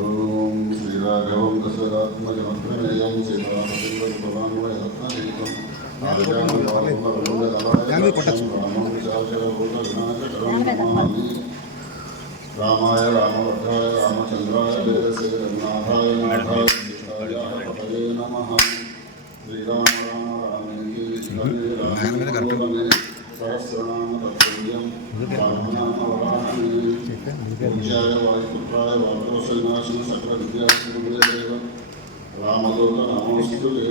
ఓం శ్రీరాఘవం దశరథాత్మజమగ్రమేయం సీతారామచంద్రపురాణవయరత్నదీపం రామాయ రామభద్రాయ రామచంద్రాయ వేదసే రఘునాథాయ నాథాయ సీతాయ పతయే నమః. శ్రీరామ రామ రామేతి రామే సహస్రనామ తత్తుల్యం రామనామ వరాననే. పూజ్యాయ వాయుపుత్రాయ వాగ్దోషవినాశిన సకల విద్యాదేవ రామదూత నమోస్తుతే.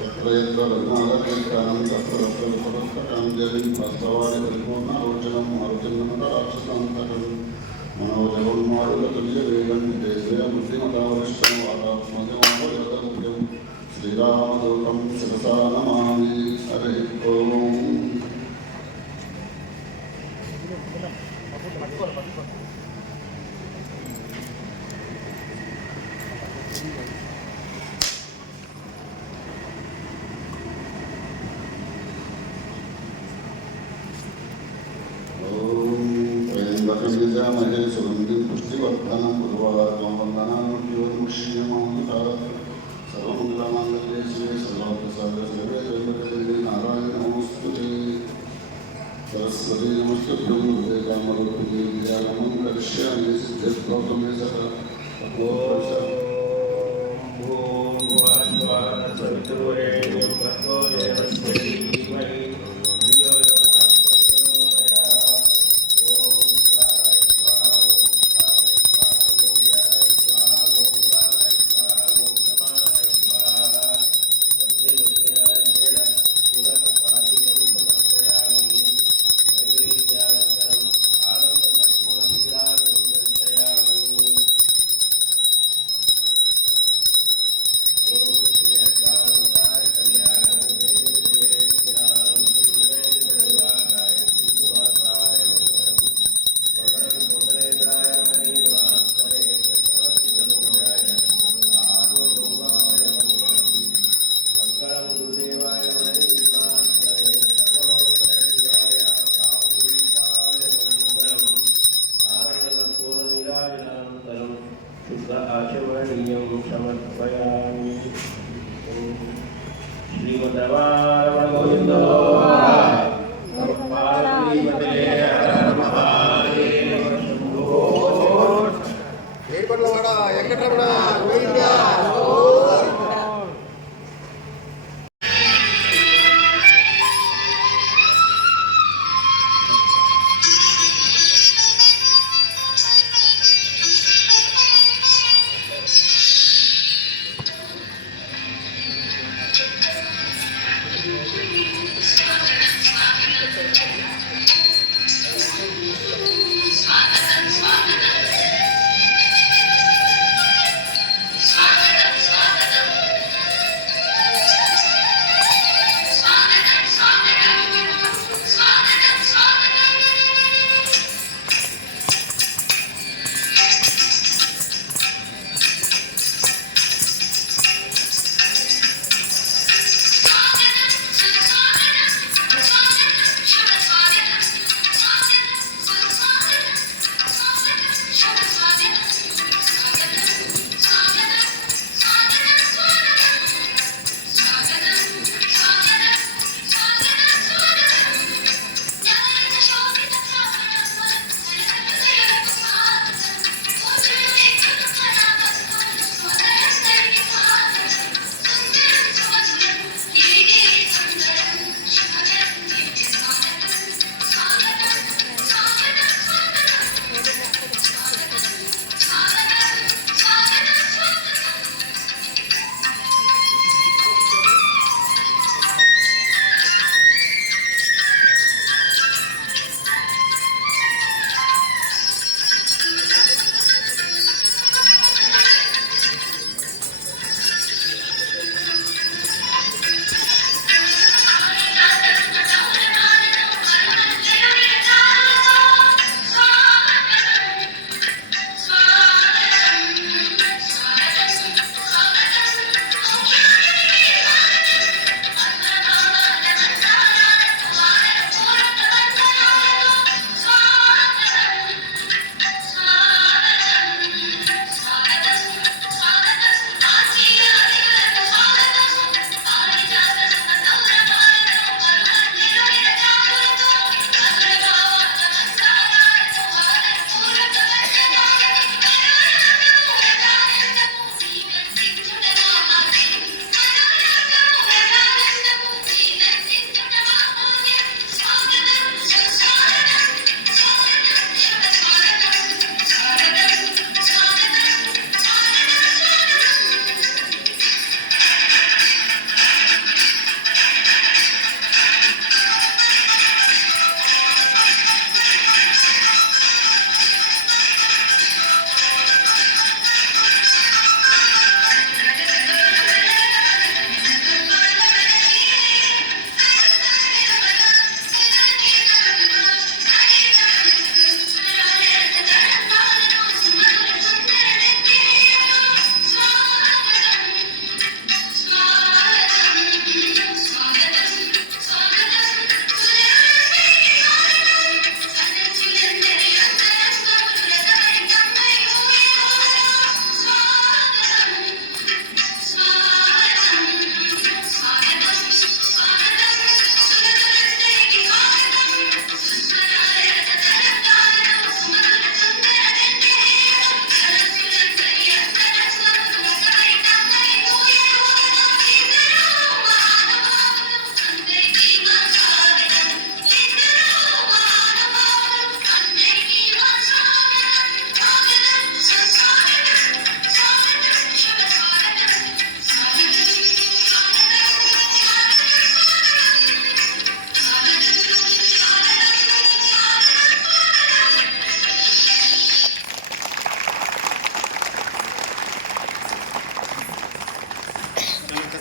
यत्र यत्र रघुनाथकीर्तनं तत्र तत्र विपदस्तकाञ्जलिं हस्तवारि परिपूर्णलोचनं मरुतिन्नमतराक्षसान्तकं मनोजवन्मारुततुल्यवेगं विदेशया बुद्धिमतावरिष्ठं वातात्मजमापजगतमुख्यं श्रीरामदूतं शिरसा नमामि. हरिः ओम्. महे सुगंधि पुष्टिवर्धन पूर्वात्मवंदनानुष्यमानुता सर्वमंगलमांगल्ये शिवे सर्वार्थसाधके नारायण नमोस्तुते. सरस्वती नमस्तुभ्यं वन्दे कामरूपिणे विद्यारम्भं करिष्यामि सिद्धिर्भवतु मे सदा.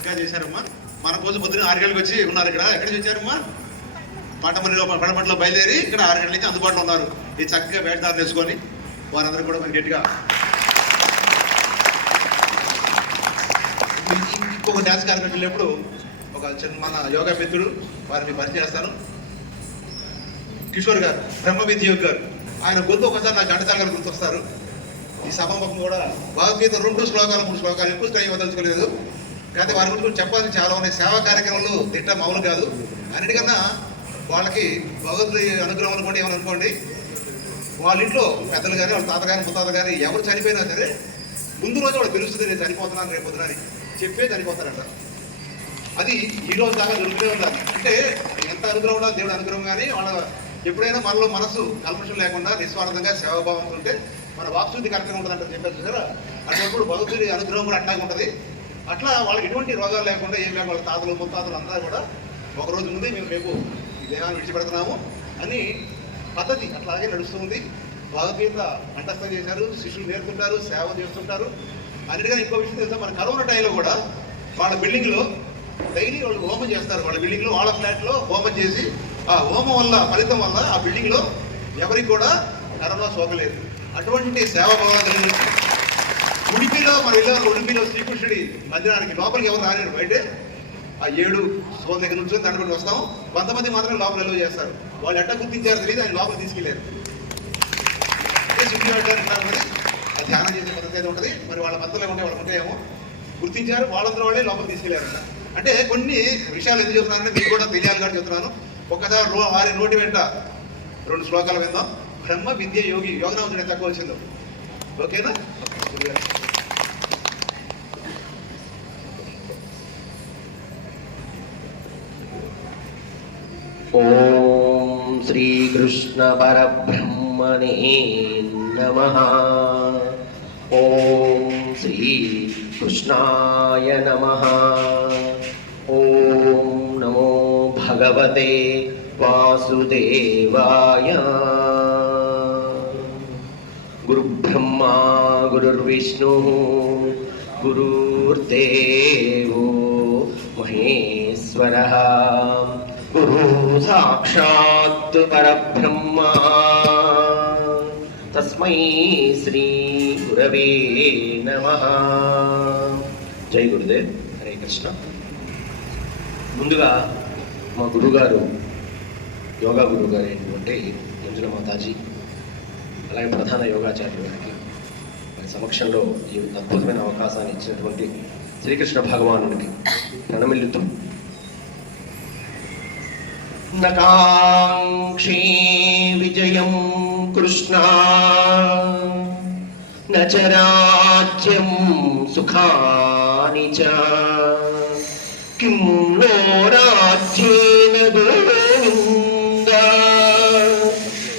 చక్కగా చేశారమ్మా. మన కోసం పొద్దున 6 గంటలకు వచ్చి ఉన్నారు ఇక్కడ. ఎక్కడి నుంచి వచ్చారమ్మా? పడమట్లో బయలుదేరి ఇక్కడ 6 గంటల నుంచి అందుబాటులో ఉన్నారు. ఈ చక్కగా వేటదారులు వేసుకొని వారందరూ కూడా మనకి గట్టిగా. ఇంకొక డ్యాన్స్ కార్యక్రమం వెళ్ళినప్పుడు ఒక చిన్న మన యోగా మిత్రుడు వారిని పరిచయం చేస్తాను. కిషోర్ గారు, బ్రహ్మ విద్యోగ్ గారు. ఆయన గొంతు ఒకసారి నాకు ఘంటసాల గారు గుర్తొస్తారు. ఈ సభాముఖం కూడా భగవద్గీత 2 శ్లోకాలు 3 శ్లోకాలు ఎక్కువ టైం వదలుచుకోలేదు. కానీ వారి గురించి చెప్పాల్సిన చాలా ఉన్నాయి. సేవా కార్యక్రమాలు తిట్ట మామూలు కాదు. అన్నిటికన్నా వాళ్ళకి భగవద్గీత అనుగ్రహం అనుకోండి, ఏమని అనుకోండి, వాళ్ళ ఇంట్లో పెద్దలు కానీ వాళ్ళ తాత కానీ ముత్తాత కానీ ఎవరు చనిపోయినా సరే ముందు రోజు వాళ్ళు తెలుస్తుంది నేను చనిపోతున్నాను రేపు పొద్దునని చెప్పే చనిపోతారంట. అది ఈ రోజు దాకా దొరుకుతూనే ఉండాలి. అంటే ఎంత అనుగ్రహం ఉండాలి, దేవుడు అనుగ్రహం. కానీ వాళ్ళ ఎప్పుడైనా మనలో మనసు కల్మషం లేకుండా నిస్వార్థంగా సేవాభావం ఉంటే మన వాక్శుద్ధి కరెక్ట్గా ఉంటుందంటే చెప్పారు చూసారా. అటువంటిప్పుడు భగవద్గీత అనుగ్రహం కూడా అట్లాగే ఉంటుంది. అట్లా వాళ్ళకి ఎటువంటి రోగాలు లేకుండా ఏం లేకుండా వాళ్ళ తాతలు ముత్తాతలు అందరూ కూడా ఒకరోజు ముందే మేము రేపు ఈ దేహాన్ని విడిచిపెడుతున్నాము అని పద్ధతి అట్లాగే నడుస్తుంది. భగవద్గీత కంఠస్థం చేశారు, శిష్యులు నేర్పుతుంటారు, సేవ చేస్తుంటారు. అన్నిటికన్నా ఇంకో విషయం తెలుసా, మన కరోనా టైంలో కూడా వాళ్ళ బిల్డింగ్లో డైలీ వాళ్ళు హోమం చేస్తారు. వాళ్ళ బిల్డింగ్లో వాళ్ళ ఫ్లాట్లో హోమం చేసి ఆ హోమం వల్ల ఫలితం వల్ల ఆ బిల్డింగ్లో ఎవరికి కూడా కరోనా సోకలేదు. అటువంటి సేవాభావం. ఉడిపిలో మనం వెళ్ళాము. ఉడిపిలో శ్రీకృష్ణుడి మందిరానికి లోపలికి ఎవరు రాలేరు. బయటే ఆ 7 సోన్ దగ్గర నుంచి దాంట్లో వస్తాం. కొంతమంది మాత్రం లోపల ఎల్లో చేస్తారు. వాళ్ళు ఎట్లా గుర్తించారు తెలియదు, ఆయన లోపల తీసుకెళ్ళారు. ఆ ధ్యానం చేసే పద్ధతి అయితే ఉంటుంది. మరి వాళ్ళ పద్ధతులు ఉంటే వాళ్ళకి ఉంటాయేమో గుర్తించారు. వాళ్ళందరూ వాళ్ళే లోపల తీసుకెళ్లారంట. అంటే కొన్ని విషయాలు ఎందుకు చెప్తున్నానంటే మీకు కూడా తెలియాలి కాబట్టి చెప్తున్నాను. ఒక్కసారి వారి నోటి వెంట 2 శ్లోకాలు విందాం. బ్రహ్మ విద్య యోగి. యోగనామం నేను తక్కువ వచ్చిందో ఓకేనా? ఓం శ్రీకృష్ణ పరబ్రహ్మణే నమః. ఓం శ్రీ కృష్ణాయ నమః. ఓం నమో భగవతే వాసుదేవాయ. గురుబ్రహ్మా గురుర్విష్ణుః గురుర్దేవో మహేశ్వరః. గురు సాక్షాత్ పరబ్రహ్మ. తస్మై శ్రీ గురవే నమః. జై గురుదేవ్. హరే కృష్ణ. ముందుగా మా గురుగారు, యోగా గురువు గారు అయినటువంటి మంజుల మాతాజీ, అలాగే ప్రధాన యోగాచార్యులు గారికి వారి సమక్షంలో ఈ అద్భుతమైన అవకాశాన్ని ఇచ్చినటువంటి శ్రీకృష్ణ భగవానుడికి ప్రణమిల్లుతూ, నకాంక్షే విజయం కృష్ణ నచ రాజ్యం సుఖాని చ. కిం నో రాజ్యేన గోవింద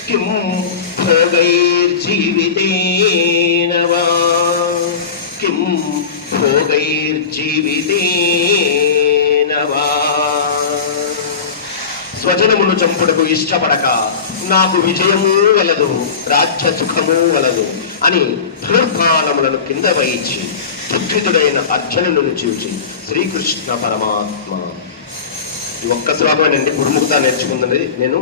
కిం భోగైర్జీవితేన వా కిం భోగైర్జీవితేన వా. స్వజనమును చంపుటకు ఇష్టపడక నాకు విజయము వలదు, రాజ్య సుఖము వలదు అని ధనుర్బాణములను కింద వహించి దుఃఖితుడైన అర్జునులను చూచి శ్రీకృష్ణ పరమాత్మ. ఈ ఒక్క శ్లోకమేనండి గురుముఖత నేర్చుకుందండి. నేను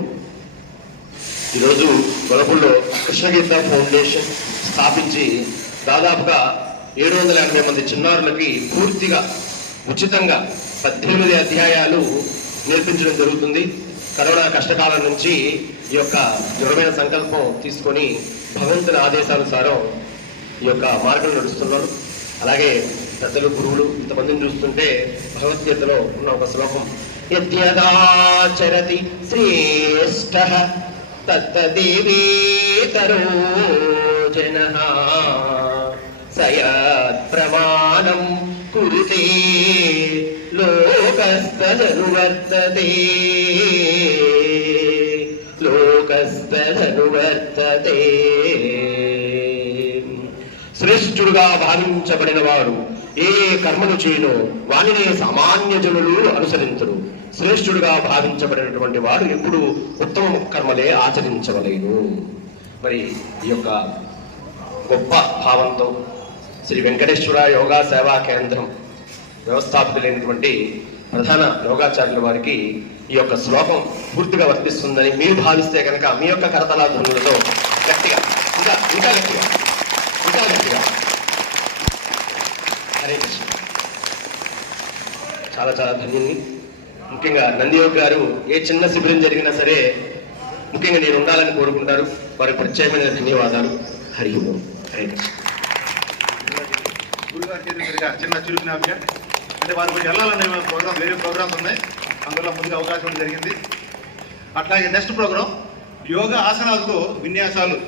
ఈరోజు గొలపుల్లో కృష్ణగీత ఫౌండేషన్ స్థాపించి దాదాపుగా 780 మంది చిన్నారులకి పూర్తిగా ఉచితంగా 18 అధ్యాయాలు నేర్పించడం జరుగుతుంది. కరోనా కష్టకాలం నుంచి ఈ యొక్క దృఢమైన సంకల్పం తీసుకొని భగవంతుని ఆదేశానుసారం ఈ యొక్క మార్గం నడుస్తున్నారు. అలాగే పెద్దలు గురువులు ఇంతమందిని చూస్తుంటే భగవద్గీతలో ఉన్న ఒక శ్లోకం, యద్యదాచరతి శ్రేష్ఠః తత్తదేవేతరో జనః సయత్ ప్రమాణం కురుతే లోకస్తదనువర్తతే లోకస్తదనువర్తతే. శ్రేష్ఠుడుగా భావించబడిన వాడు ఏ కర్మను చేయనో వానినే సామాన్య జనులు అనుసరించరు. శ్రేష్ఠుడుగా భావించబడినటువంటి వాడు ఎప్పుడు ఉత్తమ కర్మలే ఆచరించవలేను. మరి ఈ యొక్క గొప్ప భావంతో శ్రీ వెంకటేశ్వర యోగా సేవా కేంద్రం వ్యవస్థాపకులైనటువంటి ప్రధాన యోగాచార్యుల వారికి ఈ యొక్క శ్లోకం పూర్తిగా వర్తిస్తుందని మీరు భావిస్తే కనుక మీ యొక్క కరతలా ధ్వనులతో గట్టిగా ఇంకా ఇంకా గట్టిగా ఇంకా గట్టిగా హరే కృష్ణ. చాలా చాలా ధన్యుని. ముఖ్యంగా నందియోగ్ గారు ఏ చిన్న శిబిరం జరిగినా సరే ముఖ్యంగా నేను ఉండాలని కోరుకుంటారు. వారికి ప్రత్యేకమైన ధన్యవాదాలు. హరి ఓం. హరే కృష్ణ. గురుగారి చేతి మీదుగా చిన్న చురుకునాభిగా అంటే వారు కొంచెం వెళ్ళాలనే ప్రోగ్రామ్ వేరే ప్రోగ్రామ్స్ ఉన్నాయి, అందులో ముందుగా అవకాశం ఇవ్వడం జరిగింది. అట్లాగే నెక్స్ట్ ప్రోగ్రామ్ యోగా ఆసనాలతో విన్యాసాలు.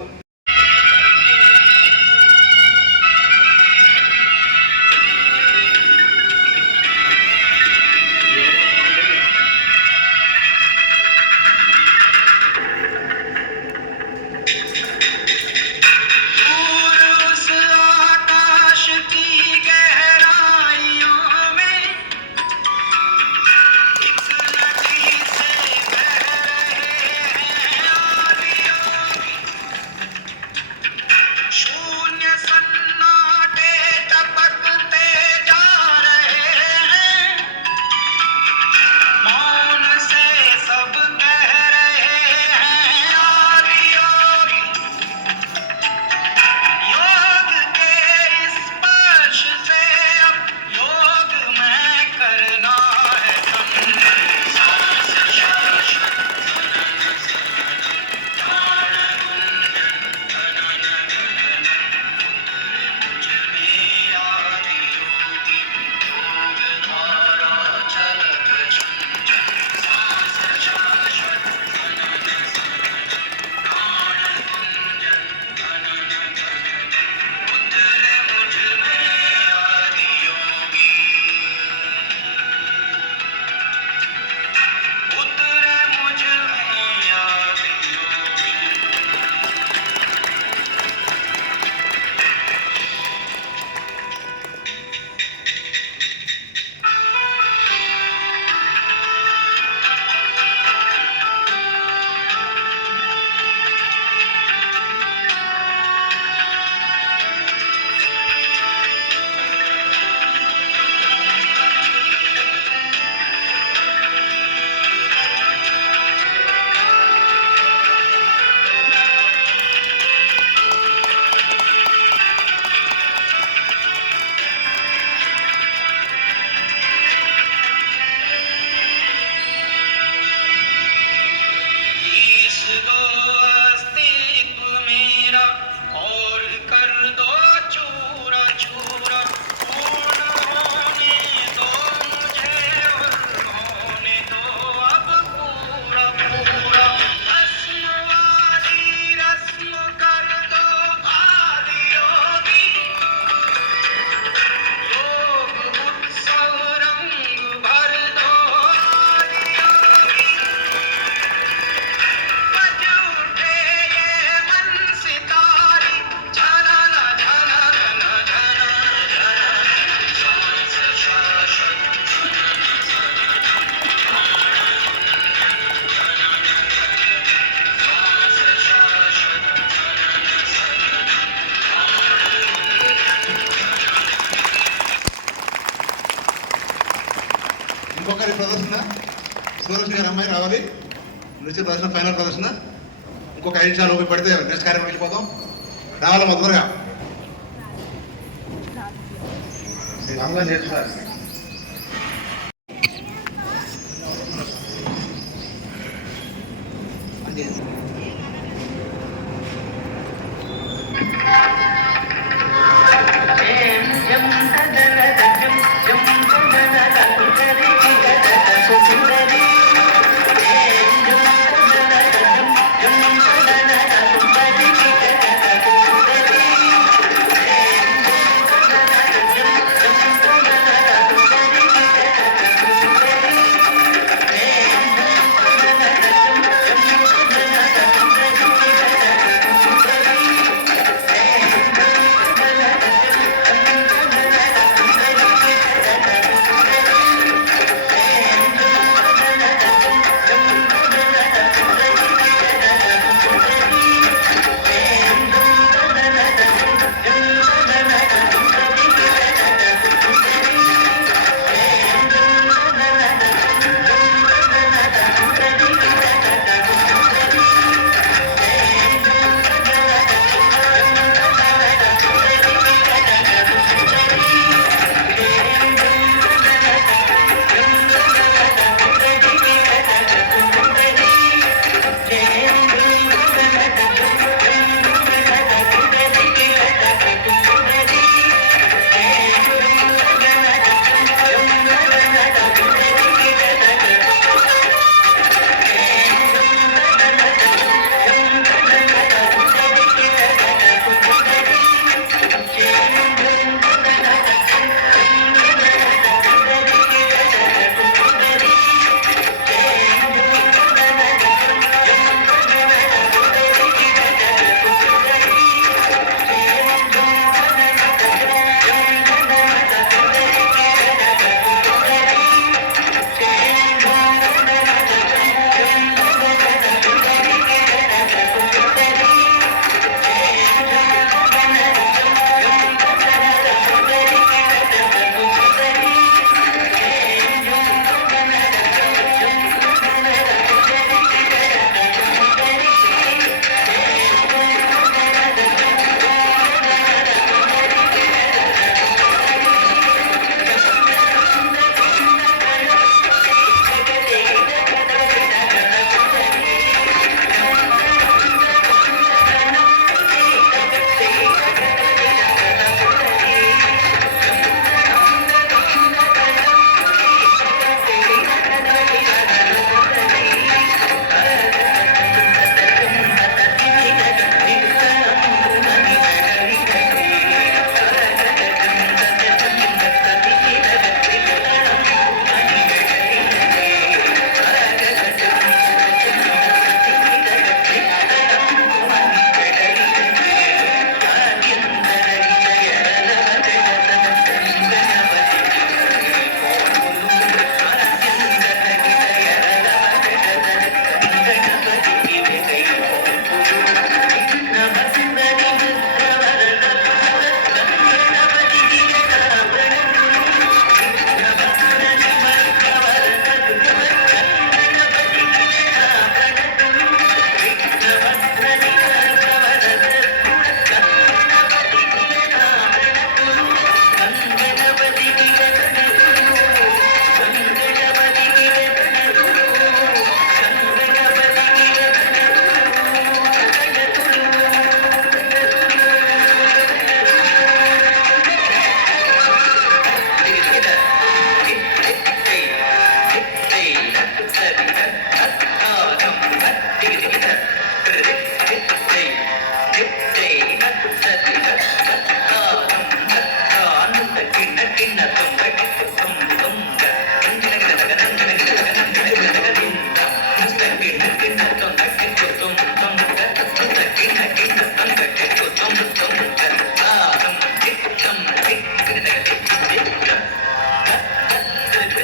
ఇంకొకరి ప్రదర్శన సురేష్ గారి అమ్మాయి రావాలి. నృత్య ప్రదర్శన ఫైనల్ ప్రదర్శన ఇంకొక 5 నిమిషాలు ఓపిక పడితే నెక్స్ట్ కార్యక్రమం వెళ్ళిపోతాం. రావాలి మొదలుగా రామ్గా చేస్తారు.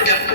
జంప్